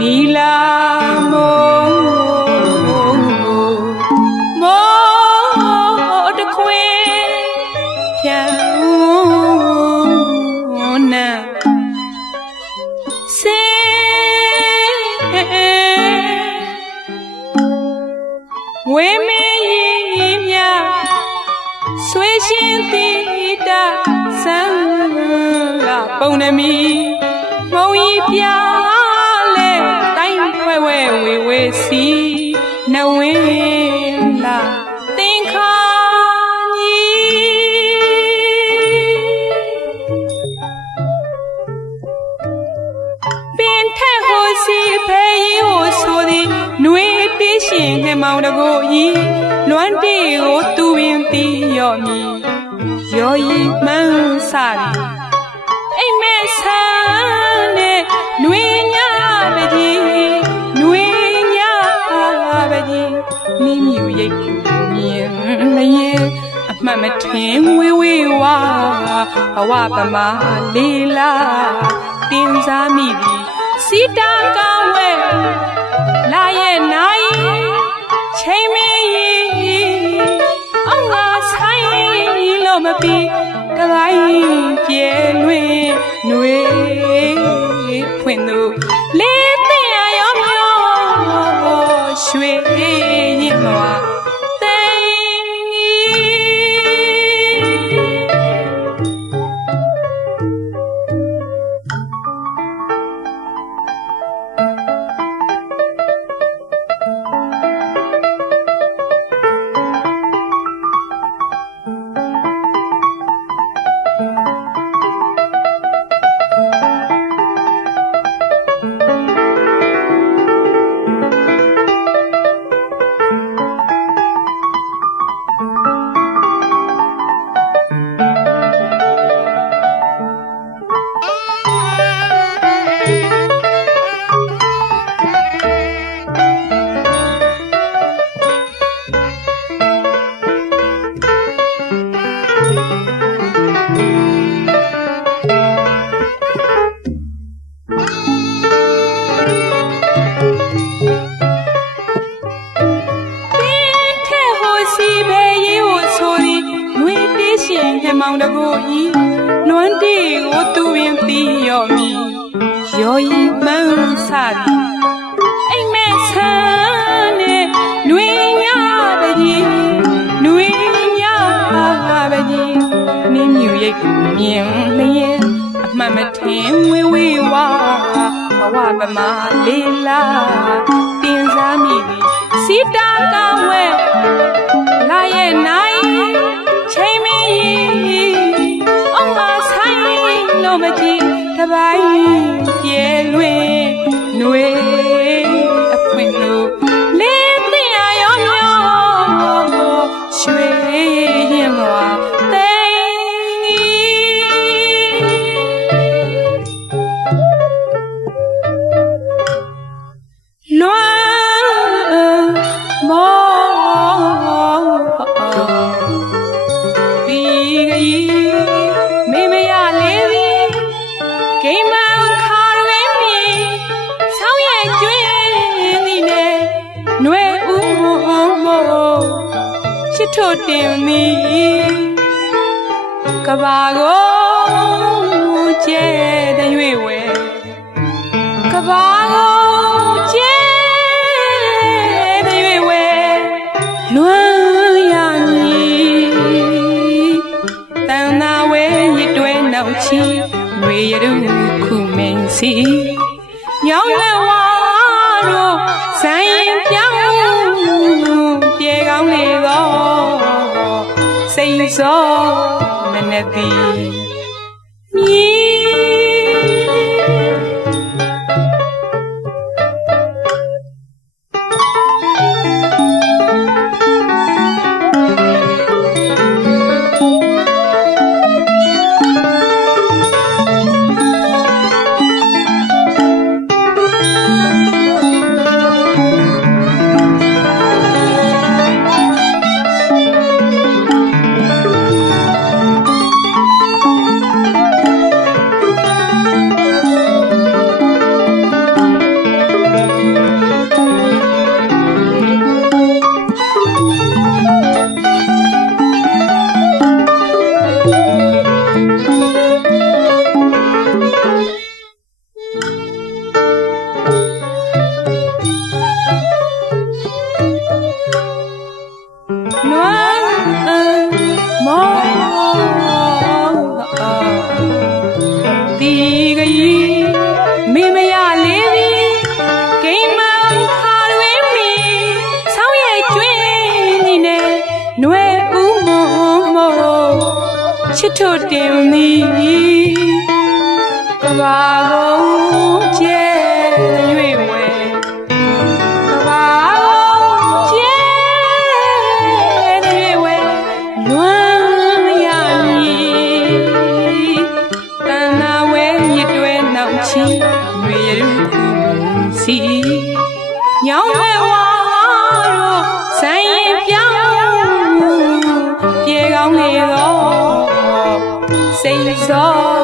နီလာမိုးမိုးတခွေဖြံနာစေဝေမင်းကြီးမြဆွေရှင်တိတာဆန်းလာပုံနမီမုံကြီးပြလဲတိုင်းဖွဲ ဝဲဝေဝေစီနဝင်းလာသင်္ခါကြီးပင်ထက်ဟိုစီဖေးရီဟိုဆိုသည်ຫນွေတေးရှင်ငှမောင်တကိုကြီးလွမ်းတေကိုသူပင်တီးရော့မီရော်ရီမှန်းစသည် မြူရိတ်ကိုမြင်လျင်အမှတ်မထင်ဝေးဝေးဝါဘဝပမာလေးလာတင်စားမိသည်စီတာကောင်းဝဲလာရဲ့နိုင်ချိန်မီအောင်ငါဆိုင်လို့မပြီးတပိုင်းပြေလွင်ຫນွေဖွင့်သူလေး မောင်တကူဤလွမ်းတေကိုသူပင်တီးရော်မီရော်ဤမန်းစသည်အိမ်မဲဆန်းနဲ့နွေညပကြီးနွေညပါပါပကြီးနင်းမြူရိတ်မြင်လျင်အမှန်မထင်ဝေဝေဝါဘဝပမာလေးလာတင်စားမိသည်စီတာကဝဲလာရဲ့နိုင် အောင်ငါဆိုင်လို့မကြည့်တပိုင်းပြေလွင် ထုတ်တင်သည်ကဘာကိုကျဲတဲ့၍ဝဲကဘာကိုကျဲတဲ့၍ဝဲလွမ်းရမည်တန်နာဝဲရစ်တွဲနောက်ချီຫນွေရတုခုမင်းစီညောင်းလဝါ စိတ်စောမနဲ့သည်မြ ချစ်ထုတ်တင်သည်ကဘာ ကော